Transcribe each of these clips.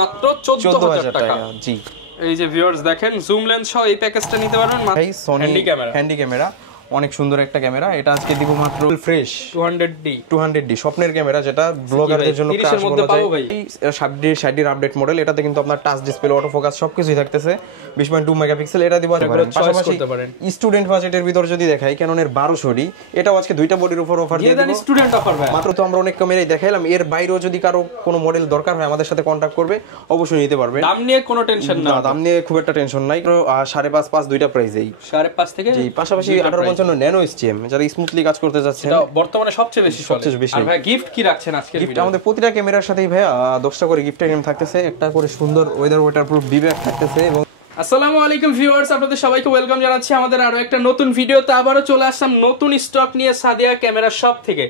মাত্র 14000 টাকা। জি এই যে ভিউয়ার্স দেখেন জুম লেন্স সহ এই প্যাকেজটা নিতে পারবেন ভাই সনি হ্যান্ডি ক্যামেরা অনেক সুন্দর একটা ক্যামেরা এটা আজকে দিব মাত্র ফ্রেশ 200D স্বপ্নের ক্যামেরা যেটা ব্লগারদের জন্য কাজ করা যায় এই 60 আপডেট মডেল এটাতে কিন্তু আপনার টাচ ডিসপ্লে অটো ফোকাস সবকিছুই থাকতেছে 20.2 মেগাপিক্সেল এটা দিব পাশাপাশি স্টুডেন্ট বাজেটের ভিতর যদি দেখাই ক্যাননের 1200D এটাও আজকে দুইটা বডির উপর অফার দিয়ে দেব স্টুডেন্ট অফার ভাই মাত্র তো আমরা অনেক ক্যামেরাই দেখাইলাম এর বাইরেও যদি কারো কোনো মডেল দরকার হয় আমাদের সাথে কন্টাক্ট করবে অবশ্যই নিতে পারবে দাম নিয়ে কোনো টেনশন না দাম নিয়ে খুব একটা টেনশন নাই 5.5 দুইটা প্রাইসেই 5.5 থেকে জি পাশাপাশি 1855 ন্যানো এসটিএম যারা স্মুথলি কাজ করতে যাচ্ছেন এটা বর্তমানে সবচেয়ে বেশি আর ভাই গিফট কি রাখছেন আজকে গিফট আমাদের প্রতিটা ক্যামেরার সাথেই ভাই 10টা করে গিফট আইটেম থাকতেছে একটা করে সুন্দর ওয়াটারপ্রুফ বিব্যাগ থাকতেছে এবং আসসালামু আলাইকুম ভিউয়ার্স আপনাদের সবাইকে ওয়েলকাম জানাচ্ছি আমাদের আরো একটা নতুন ভিডিওতে আবারো চলে আসলাম নতুন স্টক নিয়ে সাদিয়া ক্যামেরা শপ থেকে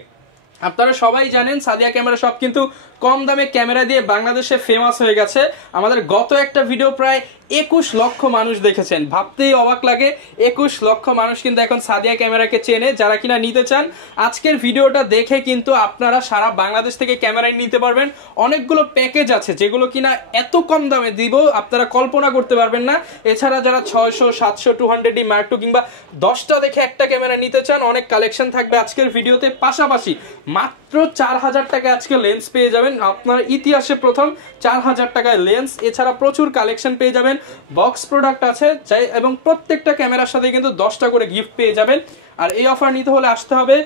আপনারা সবাই জানেন সাদিয়া ক্যামেরা শপ কিন্তু কম দামে ক্যামেরা দিয়ে বাংলাদেশে ফেমাস হয়ে গেছে আমাদের গত একটা ভিডিও প্রায় 21 লক্ষ মানুষ দেখেছেন ভাবতেই অবাক লাগে 21 লক্ষ মানুষ কিন্তু এখন সাদিয়া ক্যামেরাকে চেনে যারা কিনা নিতে চান আজকের ভিডিওটা দেখে কিন্তু আপনারা সারা বাংলাদেশ থেকে ক্যামেরা নিতে পারবেন অনেকগুলো প্যাকেজ আছে যেগুলো কিনা এত কম দামে দিব আপনারা কল্পনা করতে পারবেন না এছাড়া যারা 600 700 200D Mark II কিংবা 10টা দেখে একটা ক্যামেরা নিতে চান অনেক কালেকশন থাকবে আজকের ভিডিওতে পাশাপাশি মাত্র 4000 টাকা আজকে লেন্স পেয়ে যাবেন আপনার ইতিহাসে প্রথম 4000 টাকায় লেন্স এছাড়া প্রচুর কালেকশন পেয়ে যাবেন বক্স প্রোডাক্ট আছে এবং প্রত্যেকটা ক্যামেরার সাথে কিন্তু 10টা করে গিফট পেয়ে যাবেন আর এই অফার নিতে হলে আসতে হবে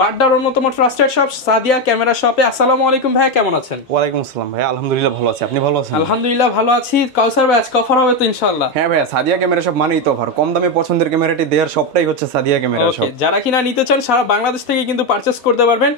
বাড্ডার অন্যতম ট্রাস্টেড শপ সাদিয়া ক্যামেরা শপে আসসালামু আলাইকুম ভাই কেমন আছেন ওয়ালাইকুম আসসালাম ভাই আলহামদুলিল্লাহ ভালো আছি আপনি ভালো আছেন আলহামদুলিল্লাহ ভালো আছি কাউসার ভাই আজকে অফার হবে তো ইনশাআল্লাহ হ্যাঁ ভাই সাদিয়া ক্যামেরা শপ মানেই তো অফার কম দামে পছন্দের ক্যামেরাটি দেওয়ার সবটাই হচ্ছে সাদিয়া ক্যামেরা শপ যারা কিনা নিতে চান সারা বাংলাদেশ থেকে কিন্তু পারচেজ করতে পারবেন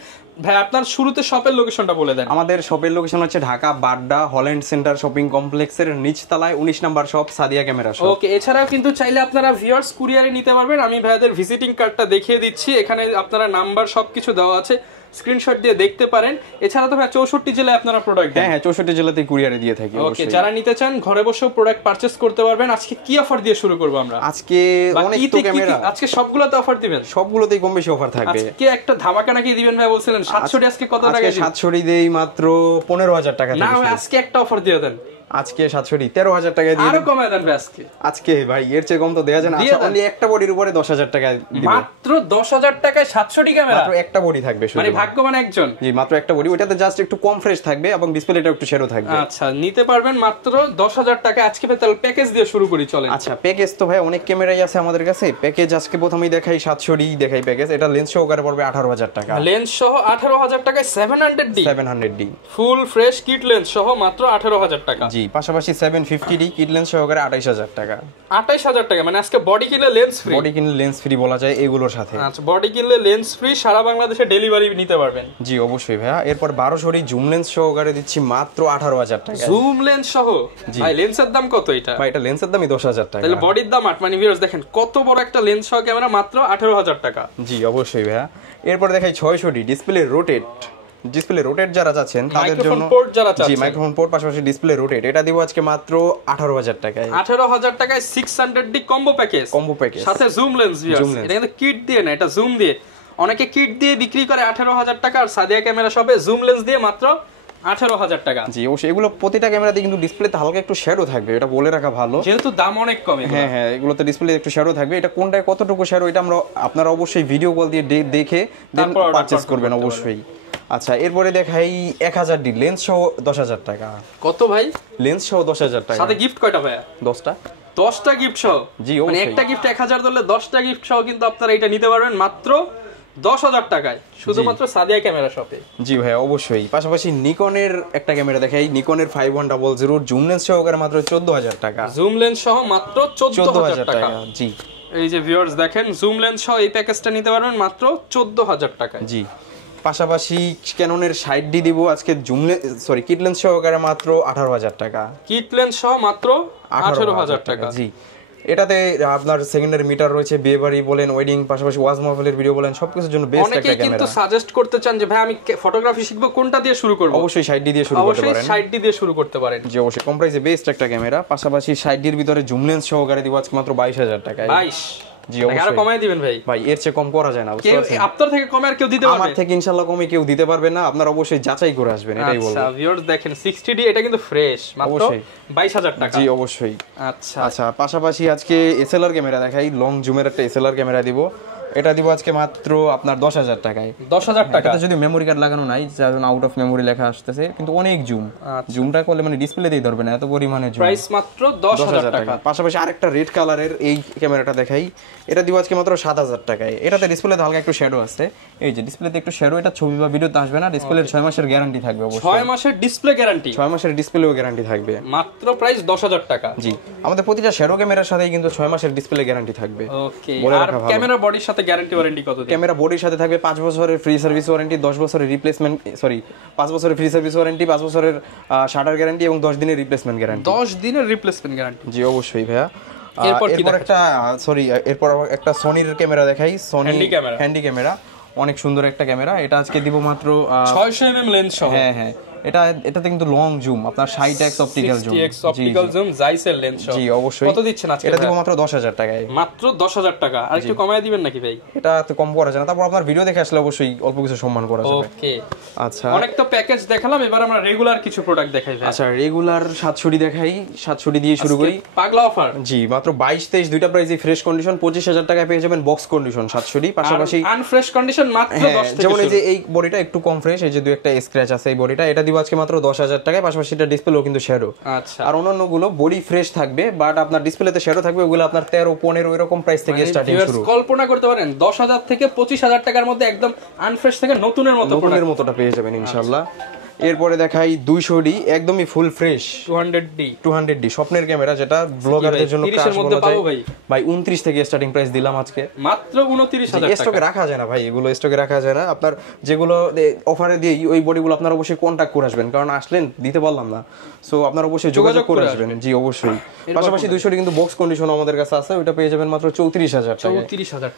ভাই আপনার শুরুতে শপের লোকেশনটা বলে দেন আমাদের শপের লোকেশন হচ্ছে Dhaka Badda Holland centre shopping কমপ্লেক্সের নিচতলায় 19 নম্বর shop Sadia camera shop okay এছাড়াও কিন্তু চাইলে আপনারা ভিউয়ার্স কুরিয়ারে নিতে পারবেন আমি ভাইদের ভিজিটিং কার্ডটা দেখিয়ে দিচ্ছি এখানে আপনারা নাম্বার সবকিছু দেওয়া আছে স্ক্রিনশট দিয়ে দেখতে পারেন এছাড়া তো ভাই 64 জেলায় আপনারা প্রোডাক্ট দেন হ্যাঁ 64 জেলাতে কুরিয়ারে দিয়ে থাকি ওকে যারা নিতে চান ঘরে বসেও প্রোডাক্ট পারচেজ করতে পারবেন আজকে কি অফার দিয়ে শুরু করব আমরা আজকে অনেক তো ক্যামেরা আজকে সবগুলোতে অফার দিবেন সবগুলোতেই কম বেশি অফার থাকবে আজকে একটা ধামাকা নাকি দিবেন ভাই বলছিলেন 700 আজকে কত টাকা দিবেন 700 দেই মাত্র 15000 টাকা না আজকে একটা অফার দিয়ে দেন আজকে 13000 টাকা দিয়ে আরো কমায় দেন ভাই আজকে ভাই এর চেয়ে কম তো দেয়া যায় না আচ্ছা অনলি একটা বডির উপরে 10000 টাকা দিব মাত্র 10000 টাকায় 700 ক্যামেরা মাত্র একটা বডি থাকবে শুধু মানে ভাগ্যবান একজন জি মাত্র একটা বডি ওটাতে জাস্ট একটু কম ফ্রেশ থাকবে এবং ডিসপ্লেটা একটু শেডো থাকবে আচ্ছা নিতে পারবেন মাত্র 10000 টাকা আজকে তাহলে প্যাকেজ দিয়ে শুরু করি চলেন আচ্ছা প্যাকেজ তো ভাই অনেক ক্যামেরাই আছে আমাদের কাছে প্যাকেজ আজকে প্রথমেই দেখাই 700D দেখাই প্যাকেজ এটা লেন্স সহকারে পড়বে 18000 টাকা লেন্স সহ 18000 টাকায় 700D full fresh kit lens সহ মাত্র 18000 টাকা জি পাশাপাশি 750D কিট লেন্স সহকারে 28000 টাকা 28000 টাকা মানে আজকে বডি কিনলে লেন্স ফ্রি বডি কিনলে লেন্স ফ্রি বলা যায় এগুলোর সাথে আচ্ছা বডি কিনলে লেন্স ফ্রি সারা বাংলাদেশে ডেলিভারি নিতে পারবেন জি অবশ্যই ভাইয়া এরপর 1200D জুম লেন্স সহকারে দিচ্ছি মাত্র 18000 টাকা জুম লেন্স সহ ভাই লেন্সের দাম কত এটা ভাই এটা লেন্সের দামই 10000 টাকা তাহলে বডির দাম 8 মানে ভিউয়ার্স দেখেন কত বড় একটা লেন্স সহ ক্যামেরা মাত্র 18000 টাকা জি অবশ্যই ভাইয়া এরপর দেখাই 600D ডিসপ্লে রোটেট যারা চাচ্ছেন তাদের জন্য জি মাইক্রোফোন পোর্ট পাশাপাশি ডিসপ্লে রোটেট এটা দিব আজকে মাত্র 18000 টাকায় 18000 টাকায় 600D কম্বো প্যাকেজ সাথে জুম লেন্স এটা কিন্তু কিট দিয়ে না এটা জুম দিয়ে অনেকে কিট দিয়ে বিক্রি করে 18000 টাকা আর সাদিয়া ক্যামেরা শপে জুম লেন্স দিয়ে মাত্র 18000 টাকা জি অবশ্যই এগুলো প্রতিটা ক্যামেরাতে কিন্তু ডিসপ্লেতে হালকা একটু শ্যাডো থাকবে এটা বলে রাখা ভালো যেহেতু দাম অনেক কম হ্যাঁ এগুলোতে ডিসপ্লে একটু শ্যাডো থাকবে এটা কোনটায় কতটুকু শ্যাডো এটা আমরা আপনারা অবশ্যই ভিডিও কল দিয়ে দেখে দেন পারচেজ করবেন অবশ্যই আচ্ছা এরপরে দেখাই 1000D লেন্স সহ 10000 টাকা কত ভাই লেন্স সহ 10000 টাকা সাথে গিফট কয়টা ভাই 10টা গিফট সহ জি মানে একটা গিফট 1000 ধরলে 10টা গিফট সহ কিন্তু আপনারা এটা নিতে পারবেন মাত্র 10000 টাকায় শুধুমাত্র সাদিয়া ক্যামেরা শপে জি ভাই অবশ্যই পাশাপাশি নিকনের একটা ক্যামেরা দেখাই নিকনের 5100 জুম লেন্স সহকারে মাত্র 14000 টাকা জুম লেন্স সহ মাত্র 14000 টাকা জি এই যে ভিউয়ার্স দেখেন জুম লেন্স সহ এই প্যাকেজটা নিতে পারবেন মাত্র 14000 টাকা জি পাশাপাশি ক্যাননের 60D দিব আজকে কিট লেন্স সহকারে মাত্র 18000 টাকা কিট লেন্স সহ মাত্র 18000 টাকা জি এটাতে আপনার সেকেন্ডারি মিটার রয়েছে বিয়ে বাড়ি বলেন ওয়েডিং পাশাপাশি ওয়াজ মাহফিলের ভিডিও বলেন সবকিছুর জন্য বেস্ট একটা ক্যামেরা কিন্তু সাজেস্ট করতে চান যে ভাই আমি ফটোগ্রাফি শিখব কোনটা দিয়ে শুরু করব অবশ্যই 60D দিয়ে শুরু করতে পারেন 60D দিয়ে শুরু করতে পারেন জি অবশ্যই কম প্রাইসে বেস্ট একটা ক্যামেরা পাশাপাশি 60D এর ভিতরে জুম লেন্স সহকারে দিব আজকে মাত্র 22000 টাকায় জি অবশ্যই আরো কমায় দিবেন ভাই। ভাই এর চেয়ে কম করা যায় না, কেউ আপনার থেকে কমে আর কেউ দিতে পারবে? আমার থেকে ইনশাআল্লাহ কমে কেউ দিতে পারবে না, আপনারা অবশ্যই যাচাই করে আসবেন, এটাই বলবো। আচ্ছা ভিউয়ার্স দেখেন 60D এটা কিন্তু ফ্রেশ, মাত্র 22000 টাকা। জি অবশ্যই। আচ্ছা আচ্ছা পাশাপাশি আজকে এসএলআর ক্যামেরা দেখাই, লং জুমের একটা এসএলআর ক্যামেরা দিব, এটা দিব আজকে মাত্র আপনার 10000 টাকায়। 10000 টাকা। এটা যদি মেমরি কার্ড লাগানো নাই, যেমন আউট অফ মেমরি লেখা আসতেছে, কিন্তু অনেক জুম, জুমটা করলে মানে ডিসপ্লেতেই ধরবে না, এত পরিমাণে জুম। প্রাইস মাত্র 10000 টাকা। পাশাপাশি আরেকটা রেড কালারের এই ক্যামেরাটা দেখাই, এটা দিব আজকে মাত্র 7000 টাকায়। এটাতে ডিসপ্লেতে হালকা একটু শ্যাডো আছে, এই যে ডিসপ্লেতে একটু শ্যাডো, এটা ছবি বা ভিডিওতে আসবে না, ডিসপ্লের 6 মাসের গ্যারান্টি থাকবে অবশ্যই। 6 মাসের ডিসপ্লে গ্যারান্টি? 6 মাসের ডিসপ্লেও গ্যারান্টি থাকবে, মাত্র প্রাইস 10000 টাকা। জি আমাদের প্রতিটা শ্যাডো ক্যামেরার সাথেই কিন্তু 6 মাসের ডিসপ্লে গ্যারান্টি থাকবে। ওকে, আর ক্যামেরা বডির সাথে গ্যারান্টি ওয়ারেন্টি কত? ক্যামেরা বডির সাথে থাকবে 5 বছরের ফ্রি সার্ভিস ওয়ারেন্টি, 10 বছরের রিপ্লেসমেন্ট, সরি 5 বছরের ফ্রি সার্ভিস ওয়ারেন্টি, 5 বছরের শাটার গ্যারান্টি এবং 10 দিনের রিপ্লেসমেন্ট গ্যারান্টি। 10 দিনের রিপ্লেসমেন্ট গ্যারান্টি? জি অবশ্যই ভাইয়া। এরপর একটা সনির ক্যামেরা দেখাই, সনি হ্যান্ডি ক্যামেরা, অনেক সুন্দর একটা ক্যামেরা, এটা আজকে দিব মাত্র 600 mm লেন্স সহ। হ্যাঁ এটাতে কিন্তু লং জুম, আপনার 60x optical zoom, 60x optical zoom জাইসের লেন্স সহ। জি অবশ্যই। কত দিচ্ছেন আজকে? এটা দিব মাত্র 10000 টাকায়। মাত্র 10000 টাকা। আর একটু কমায় দিবেন নাকি ভাই? এটা তো কম করা যায় না, তারপর আপনার ভিডিও দেখে আসলে অবশ্যই অল্প কিছু সম্মান করা যাবে। ওকে আচ্ছা, অনেক তো প্যাকেজ দেখালাম, এবার আমরা রেগুলার কিছু প্রোডাক্ট দেখাই ভাই। আচ্ছা রেগুলার 700 দেখাই, 700 দিয়ে শুরু করি। পাগলা অফার? জি মাত্র 22-23 দুইটা প্রাইসই ফ্রেশ কন্ডিশন, 25000 টাকায় পেয়ে যাবেন বক্স কন্ডিশন 700। পাশাপাশি আনফ্রেশ কন্ডিশন মাত্র 10 থেকে। যেমন এই যে এই বডিটা একটু কম ফ্রেশ, এই যে দুই একটা স্ক্র্যাচ আছে এই বডিটা, এটা দিব আজকে মাত্র 10000 টাকায়। পাশাপাশি এটা ডিসপ্লেও কিন্তু শ্যাডো। আচ্ছা, আর অন্যান্য গুলো বডি ফ্রেশ থাকবে বাট আপনার ডিসপ্লেতে শ্যাডো থাকবে, ওগুলো আপনার 13-15 এরকম প্রাইস থেকে স্টার্টিং শুরু। কল্পনা করতে পারেন 10000 থেকে 25000 টাকার মধ্যে একদম আনফ্রেশ থেকে নতুনের মতোটা পেয়ে যাবেন ইনশাআল্লাহ। এরপরে দেখাই 200D একদমই ফুল ফ্রেশ 200D স্বপ্নের ক্যামেরা, যেটা ব্লগারদের জন্য কাজ মধ্যে পাবো ভাই। ভাই 29 থেকে স্টার্টিং প্রাইস দিলাম আজকে, মাত্র 29000 টাকা। স্টকে রাখা যায় না ভাই, এগুলো স্টকে রাখা যায় না। আপনার যেগুলো অফারে দিয়ে ওই বডিগুলো আপনারা অবশ্যই কন্টাক্ট করে আসবেন, কারণ আসলেন দিতে পারলাম না, সো আপনারা অবশ্যই যোগাযোগ করে আসবেন। জি অবশ্যই। পাশাপাশি 200D কিন্তু বক্স কন্ডিশন আমাদের কাছে আছে, ওটা পেয়ে যাবেন মাত্র 34000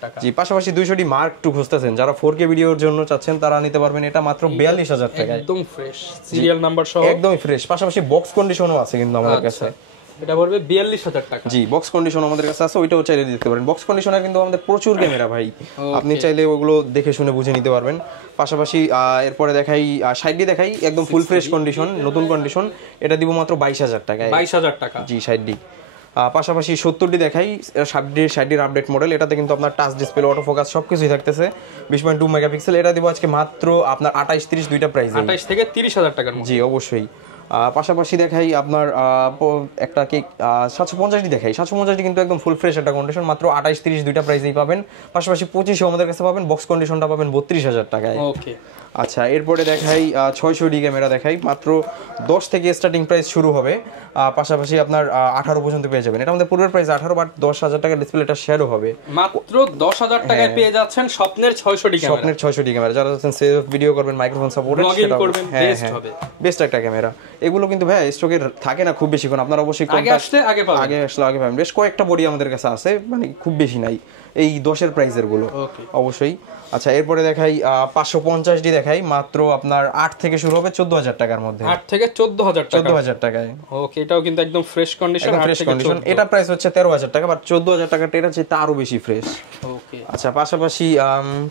টাকা। জি পাশাপাশি 200D মার্ক 2 খুঁজতেছেন, যারা 4K ভিডিওর জন্য চাচ্ছেন তারা নিতে পারবেন, এটা মাত্র 42000 টাকা, একদম ফ্রেশ সিরিয়াল নাম্বার সহ, একদমই ফ্রেশ। পাশাপাশি বক্স কন্ডিশনও আছে কিন্তু আমাদের কাছে, এটা পড়বে 42000 টাকা। জি বক্স কন্ডিশন আমাদের কাছে আছে, ওইটাও চাইলে দিতে পারেন। বক্স কন্ডিশনার কিন্তু আমাদের প্রচুর ক্যামেরা ভাই, আপনি চাইলে ওগুলো দেখে শুনে বুঝে নিতে পারবেন। পাশাপাশি এরপরে দেখাই 60D দেখাই, একদম ফুল ফ্রেশ কন্ডিশন, নতুন কন্ডিশন, এটা দিব মাত্র 22000 টাকায়। 22000 টাকা? জি 60D। পাশাপাশি 70D দেখাই, 60D আপডেট মডেল, এটাতে কিন্তু আপনার টাচ ডিসপ্লে, অটো ফোকাস সবকিছুই থাকতেছে, 20.2 মেগাপিক্সেল। এটা দিব আজকে মাত্র আপনার 28-30 দুইটা প্রাইস, 28 থেকে 30000 টাকার মধ্যে। জি অবশ্যই। পাশাপাশি দেখাই আপনার একটা কেক 750D দেখাই, 750D কিন্তু একদম ফুল ফ্রেশ একটা কন্ডিশন, মাত্র 28-30 দুইটা প্রাইসেই পাবেন। পাশাপাশি 25 আমাদের কাছে পাবেন, বক্স কন্ডিশনটা পাবেন 32000 টাকায়। ওকে আচ্ছা এরপরে দেখাই 600D ক্যামেরা দেখাই, মাত্র 10 থেকে স্টার্টিং প্রাইস শুরু হবে, পাশাপাশি আপনার 18 পর্যন্ত পেয়ে যাবেন। এটা আমাদের পূর্বের প্রাইস 18, বাট 10000 টাকা ডিসপ্লেটা শেয়ারও হবে, মাত্র 10000 টাকায় পেয়ে যাচ্ছেন স্বপ্নের 600D ক্যামেরা। স্বপ্নের 600D ক্যামেরা, যারা যাচ্ছেন সেলফ ভিডিও করবেন, মাইক্রোফোন সাপোর্টেড, ব্লগিং করবেন, বেস্ট হবে, বেস্ট একটা ক্যামেরা। এগুলো কিন্তু ভাই স্টকে থাকে না খুব বেশিক্ষণ, আপনারা অবশ্যই আগে আসলে আগে পাবেন। বেশ কয়েকটা বডি আমাদের কাছে আছে, মানে খুব বেশি নাই, এই 10-এর প্রাইসের গুলো অবশ্যই। আচ্ছা এরপরে দেখাই 550D দেখাই, মাত্র আপনার 8 থেকে শুরু হবে 14000 টাকার মধ্যে, 8 থেকে 14000 টাকায়। ওকে এটাও কিন্তু একদম ফ্রেশ কন্ডিশন, এটা প্রাইস হচ্ছে 13000 টাকা, বাট 14000 টাকাটা এটা চেয়ে আরো বেশি ফ্রেশ। ওকে আচ্ছা পাশাপাশি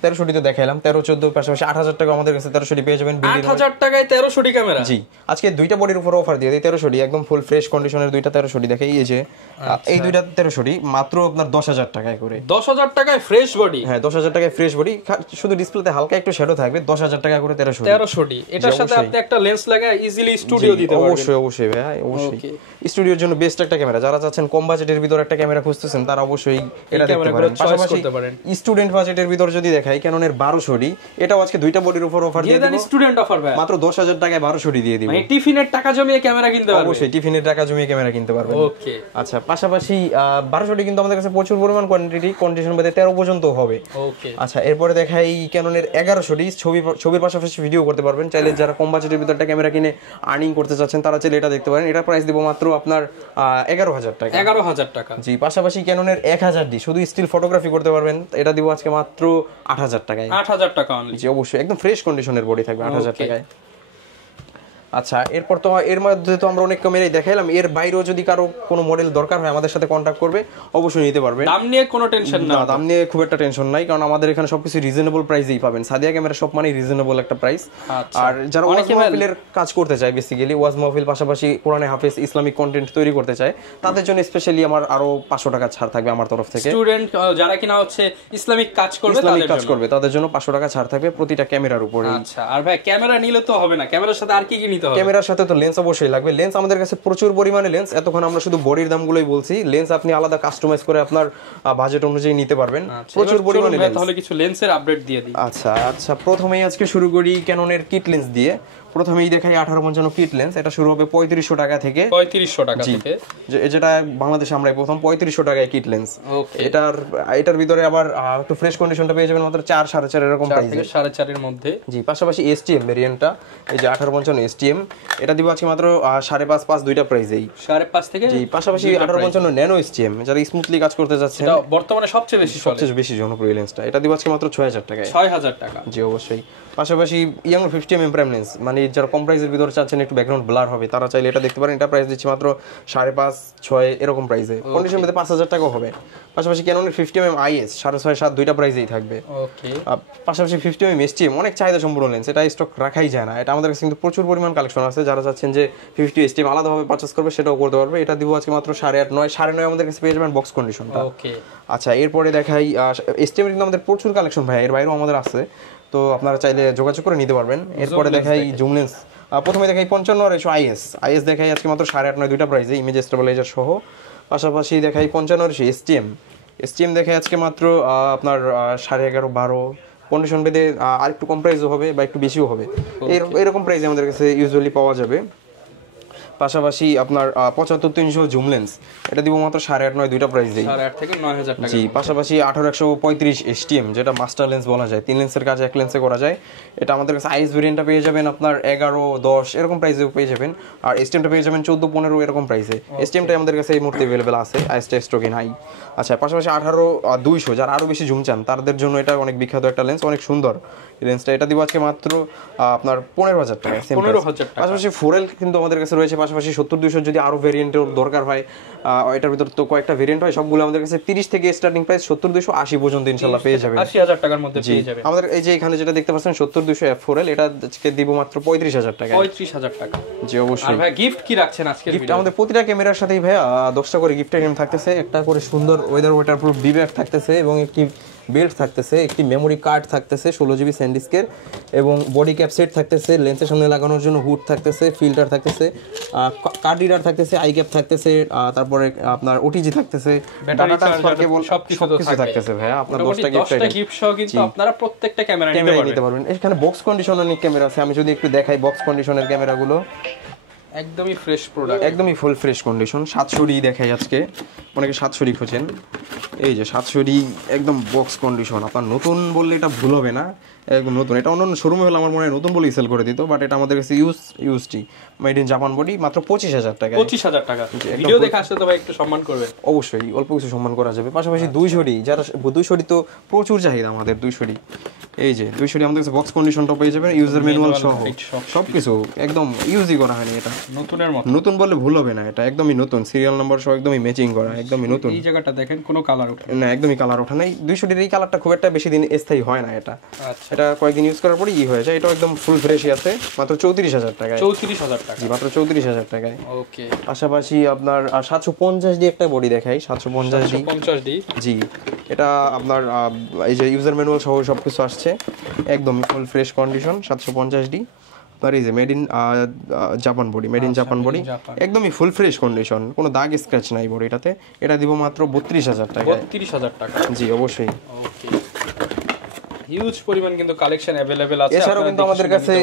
1300D তো দেখাইলাম, 13-14, পাশাপাশি 8000 টাকা আমাদের কাছে 1300D পেয়ে যাবেন। 8000 টাকায় 1300D ক্যামেরা? জি আজকে দুইটা বডির উপর অফার দিয়ে দিই, 1300D একদম ফুল ফ্রেশ কন্ডিশনের দুইটা 1300D দেখাই, এই যে এই দুইটা 1300D মাত্র আপনার 10000 টাকায় করে। 10000 টাকায় ফ্রেশ বডি? হ্যাঁ 10000 টাকায় ফ্রেশ বডি, শুধু ডিসপ্লেতে হালকা একটু শ্যাডো থাকবে, 10000 টাকা করে 1300D। এটার সাথে আপনি একটা লেন্স লাগায় ইজিলি স্টুডিও দিতে পারবেন। অবশ্যই ভাই, অবশ্যই স্টুডিওর জন্য বেস্ট একটা ক্যামেরা। যারা চাচ্ছেন কম বাজেটের ভিতর একটা ক্যামেরা খুঁজতেছেন, তারা অবশ্যই এটা দেখতে পারেন। পাশাপাশি স্টুডেন্ট বাজেটের ভিতর যদি দেখাই, ক্যাননের 1200D, এটাও আজকে দুইটা বডির উপর অফার দিয়ে দেব, স্টুডেন্ট অফার ভাই, মাত্র 10000 টাকায় 1200D দিয়ে দিব। মানে টিফিনের টাকা জমিয়ে ক্যামেরা কিনতে পারবেন, অবশ্যই টিফিনের টাকা জমিয়ে ক্যামেরা কিনতে পারবেন। ওকে আচ্ছা পাশাপাশি 1200D কিন্তু আমাদের কাছে প্রচুর পরিমাণ কোয়ান্টিটি, কন্ডিশন বাদে 13 পর্যন্ত হবে। ওকে আচ্ছা এরপরে দেখাই ক্যাননের 1100D, ছবির পাশাপাশি ভিডিও করতে পারবেন। চাইলে যারা কম বাজেটের ভিতর একটা ক্যামেরা কিনে আর্নিং করতে চাচ্ছেন, তারা চাইলে এটা দেখতে পারেন। এটা প্রাইস দিব মাত্র আপনার 11000 টাকা। 11000 টাকা? জি। পাশাপাশি ক্যাননের 1000D শুধু স্টিল ফটোগ্রাফি করতে পারবেন, এটা দিব আজকে মাত্র 8000 টাকায়। 8000 টাকা অনলি? জি অবশ্যই, একদম ফ্রেশ কন্ডিশনের বডি থাকবে 8000 টাকায়। আচ্ছা, এরপর তো এর মধ্যে তো আমরা অনেক ক্যামেরাই দেখাইলাম, এর বাইরেও যদি কারো কোনো মডেল দরকার হয় আমাদের সাথে কন্ট্যাক্ট করবে, অবশ্যই নিতে পারবে। দাম নিয়ে কোনো টেনশন না, দাম নিয়ে খুব একটা টেনশন নাই, কারণ আমাদের এখানে সবকিছু রিজনেবল প্রাইসেই পাবেন। সাদিয়া ক্যামেরা শপ মানে রিজনেবল একটা প্রাইস। আর যারা ওয়াজ মাহফিলের কাজ করতে চায়, বেসিক্যালি ওয়াজ মাহফিল পাশাপাশি কোরআনে হাফেজ ইসলামিক কন্টেন্ট তৈরি করতে চায়, তাদের জন্য স্পেশালি আমার আরো 500 টাকা ছাড় থাকবে আমার তরফ থেকে। স্টুডেন্ট যারা কিনা হচ্ছে ইসলামিক কাজ করবে তাদের জন্য 500 টাকা ছাড় থাকবে প্রতিটা ক্যামেরার উপরে। আচ্ছা, আর ভাই ক্যামেরা নিলে তো হবে না, ক্যামেরার সাথে আর কি কি নিতে হবে? ক্যামেরার সাথে তো লেন্স অবশ্যই লাগবে। লেন্স আমাদের কাছে প্রচুর পরিমাণে লেন্স, এতক্ষণ আমরা শুধু বডির দামগুলোই বলছি, লেন্স আপনি আলাদা কাস্টমাইজ করে আপনার বাজেট অনুযায়ী নিতে পারবেন। প্রচুর পরিমাণে লেন্স। তাহলে কিছু লেন্সের আপডেট দিয়ে দিই। আচ্ছা, প্রথমেই আজকে শুরু করি ক্যাননের কিট লেন্স দিয়ে। প্রথমেই দেখাই 1855 কিট লেন্স। এটা শুরু হবে 3500 টাকা থেকে। 3500 টাকা থেকে, যেটা বাংলাদেশে আমরা প্রথম 3500 টাকায় কিট লেন্স। এটার ভিতরে আবার একটু ফ্রেশ কন্ডিশনটা পেয়ে যাবেন মাত্র 4 4.5 এরকম প্রাইসে, 4.5 এর মধ্যে। জি, পাশাপাশি এসটিএম ভেরিয়েন্টটা, এই যে 1855 এসটিএম, এটা দিব আজকে মাত্র 5.5 দুইটা প্রাইসেই, 5.5 থেকে। জি, পাশাপাশি 1855 ন্যানো এসটিএম, যারা স্মুথলি কাজ করতে যাচ্ছেন, এটা বর্তমানে সবচেয়ে বেশি জনপ্রিয় লেন্সটা, এটা দিব আজকে মাত্র 6000 টাকায়। 6000 টাকা, জি অবশ্যই। পাশাপাশি ইয়াং 50mm প্রাইম লেন্স, মানে যারা কম প্রাইসের ভিতরে চাচ্ছেন একটু ব্যাকগ্রাউন্ড ব্লার হবে, তারা চাইলে এটা দেখতে পারেন। এটা প্রাইস দিচ্ছি মাত্র 5.5 6 এরকম প্রাইসে, কন্ডিশন মধ্যে 5000 টাকা হবে। পাশাপাশি ক্যাননের 50mm IS 6.5 7 দুইটা প্রাইসেই থাকবে। ওকে, পাশাপাশি 50mm STM অনেক চাহিদা সম্পূর্ণ লেন্স, এটা স্টক রাখাই যায় না। এটা আমাদের কাছে কিন্তু প্রচুর পরিমাণ কালেকশন আছে, যারা চাচ্ছেন যে 50 STM আলাদাভাবে পারচেজ করবে সেটাও করতে পারবে। এটা দিব আজকে মাত্র 8.5 9.5 আমাদের কাছে পেয়ে যাবেন বক্স কন্ডিশনটা। ওকে, আচ্ছা, এরপরে দেখাই STM এর কিন্তু আমাদের প্রচুর কালেকশন ভাই, এর বাইরেও আমাদের আছে, তো আপনারা চাইলে যোগাযোগ করে নিতে পারবেন। এরপরে দেখাই জুম লেন্স। প্রথমে দেখাই 55 IS দেখাই আজকে মাত্র 8.5 9 দুইটা প্রাইসে, ইমেজ স্টেবিলাইজার সহ। পাশাপাশি দেখাই 55 STM দেখাই আজকে মাত্র আপনার 11.5 12, কন্ডিশন ভেদে আর একটু কম প্রাইসও হবে বা একটু বেশিও হবে, এরকম প্রাইসে আমাদের কাছে ইউজুয়ালি পাওয়া যাবে। পাশাপাশি আপনার 75 জুম লেন্স, এটা দিব মাত্র 8.5 9 দুইটা প্রাইসেই, 8.5 থেকে 9000 টাকা। জি, পাশাপাশি 18135 STM, যেটা মাস্টার লেন্স বলা যায়, 3 লেন্সের কাজ 1 লেন্সে করা যায়। এটা আমাদের কাছে IS ভেরিয়েন্টটা পেয়ে যাবেন আপনার 11 10 এরকম প্রাইসে পেয়ে যাবেন, আর STMটা পেয়ে যাবেন 14 15 এরকম প্রাইসে। STMটা আমাদের কাছে এই মুহূর্তে अवेलेबल আছে, ISটা স্টকে নাই। আচ্ছা, পাশাপাশি 18 200, যারা আরো বেশি জুম চান তাদের জন্য এটা অনেক বিখ্যাত একটা লেন্স, অনেক সুন্দর লেন্সটা। এটা দিব আজকে মাত্র আপনার 15000 টাকা। 15000 টাকা। পাশাপাশি 4L কিন্তু আমাদের কাছে রয়েছে। পাশাপাশি 70 200 যদি আরো ভেরিয়েন্টের দরকার হয়, এটার ভিতর তো কয়েকটা ভেরিয়েন্ট হয়, সবগুলো আমাদের কাছে 30 থেকে স্টার্টিং প্রাইস 70 200 80 পর্যন্ত ইনশাআল্লাহ পেয়ে যাবেন। 80000 টাকার মধ্যে পেয়ে যাবেন। আমাদের এই যে এখানে যেটা দেখতে পাচ্ছেন 70 200 F4L, এটা আজকে দিব মাত্র 35000 টাকা। 35000 টাকা, জি অবশ্যই। আর ভাই গিফট কি রাখছেন আজকে? গিফট আমাদের প্রতিটা ক্যামেরার সাথেই ভাই 10টা করে গিফট আইটেম থাকতেছে, একটা করে সুন্দর ওয়াটারপ্রুফ বিব্যাগ থাকতেছে, এবং একটি বেল্ট থাকতেছে, একটি মেমোরি কার্ড থাকতেছে 16GB স্যান্ডিস্কের, এবং বডি ক্যাপ সেট থাকতেছে, লেন্সের সামনে লাগানোর জন্য হুড থাকতেছে, ফিল্টার থাকতেছে, কার্ড রিডার থাকতেছে, আই ক্যাপ থাকতেছে, তারপরে আপনার ওটিজি থাকতেছে, ডাটা ট্রান্সফার কেবল, সবকিছু থাকতেছে ভাই। আপনার 10টা গিফট সহ কিন্তু আপনারা প্রত্যেকটা ক্যামেরা নিতে পারবেন। এখানে বক্স কন্ডিশনের ক্যামেরা আছে, আমি যদি একটু দেখাই বক্স কন্ডিশনের ক্যামেরাগুলো, একদমই ফ্রেশ প্রোডাক্ট, একদমই ফুল ফ্রেশ কন্ডিশন। 700D দেখাই আজকে, অনেকে 700D খোঁজেন, এই যে 700D একদম বক্স কন্ডিশন। আপনার নতুন বললে এটা ভুল হবে না, একদম নতুন। এটা অন্য শোরুমে হলে আমার মনে হয় নতুন বলেই সেল করে দিত, বাট এটা আমাদের কাছে ইউজটি মেড ইন জাপান বডি, মাত্র 25000 টাকা। 25000 টাকা। ভিডিও দেখে আসলে তো ভাই একটু সম্মান করবে, অবশ্যই অল্প কিছু সম্মান করা যাবে। পাশাপাশি 200D, যারা 200D তো প্রচুর চাহিদা আমাদের 200D, এই যে 200D আমাদের কাছে বক্স কন্ডিশনটা পেয়ে যাবেন, ইউজার ম্যানুয়াল সহ সবকিছু, একদম ইউজই করা হয়নি, এটা নতুনের মতো। নতুন বললে ভুল হবে না, এটা একদমই নতুন, সিরিয়াল নাম্বার সহ একদমই ম্যাচিং করা, একদমই নতুন। এই জায়গাটা দেখেন কোনো কালার ওঠে না, একদমই কালার ওঠে নাই। 200D এর এই কালারটা খুব একটা বেশি দিন স্থায়ী হয় না, এটা কয়েকদিন ইউজ করার পরে হয়ে যায়। এটা একদম ফুল ফ্রেশই আছে, মাত্র 34000 টাকায়। 34000 টাকা, জি, মাত্র 34000 টাকায়। ওকে। পাশাপাশি আপনার 750D একটা বডি দেখাই, 750D, জি, এটা আপনার এই যে ইউজার ম্যানুয়াল সহ সবকিছু আসছে, একদম ফুল ফ্রেশ কন্ডিশন। 750D আপনার এই যে মেড ইন জাপান বডি, একদমই ফুল ফ্রেশ কন্ডিশন, কোনো দাগ স্ক্র্যাচ নাই বডিটাতে। এটা দিব মাত্র 32000 টাকা। 32000 টাকা, জি অবশ্যই। ওকে, হিউজ পরিমাণ কিন্তু কালেকশন अवेलेबल আছে। এছাড়াও কিন্তু আমাদের কাছে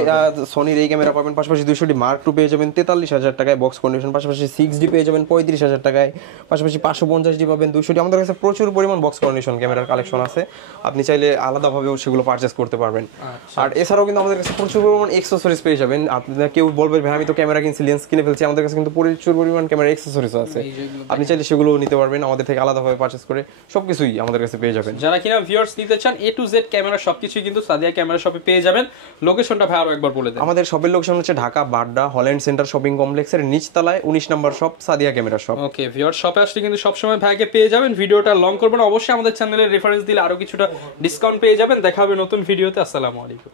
সনির এই ক্যামেরা পাবেন, পাশাপাশি 200D Mark II পেয়ে যাবেন 43000 টাকায় বক্স কন্ডিশন, পাশাপাশি 6D পেয়ে যাবেন 35000 টাকায়, পাশাপাশি 550D পাবেন 200D। আমাদের কাছে প্রচুর পরিমাণ বক্স কন্ডিশন ক্যামেরার কালেকশন আছে, আপনি চাইলে আলাদাভাবেও সেগুলো পারচেজ করতে পারবেন। আর এছাড়াও কিন্তু আমাদের কাছে প্রচুর পরিমাণ অ্যাকসেসরিজ পেয়ে যাবেন। আপনারা কেউ বলবেন ভাই আমি তো ক্যামেরা কিনছি, লেন্স কিনে ফেলছি, আমাদের কাছে কিন্তু প্রচুর পরিমাণ ক্যামেরা অ্যাকসেসরিজও আছে, আপনি চাইলে সেগুলো নিতে পারবেন আমাদের থেকে আলাদাভাবে পারচেজ করে, সবকিছুই আমাদের কাছে পেয়ে যাবেন। যারা কিনা ভিউয়ার্স নিতে চান A to Z camera camera সবকিছুই কিন্তু সাদিয়া ক্যামেরা শপে পেয়ে যাবেন। লোকেশনটা ভাই আরো একবার বলে দেন। আমাদের শপের লোকেশন হচ্ছে Dhaka Badda Holland centre shopping কমপ্লেক্সের নিচতলায় 19 নম্বর shop Sadia camera shop. Okay viewer, শপে আসলে কিন্তু সবসময় ভাইকে পেয়ে যাবেন। ভিডিওটা লং করবেন, অবশ্যই আমাদের চ্যানেলের রেফারেন্স দিলে আরো কিছুটা ডিসকাউন্ট পেয়ে যাবেন। দেখা হবে নতুন ভিডিওতে। আসসালামু আলাইকুম।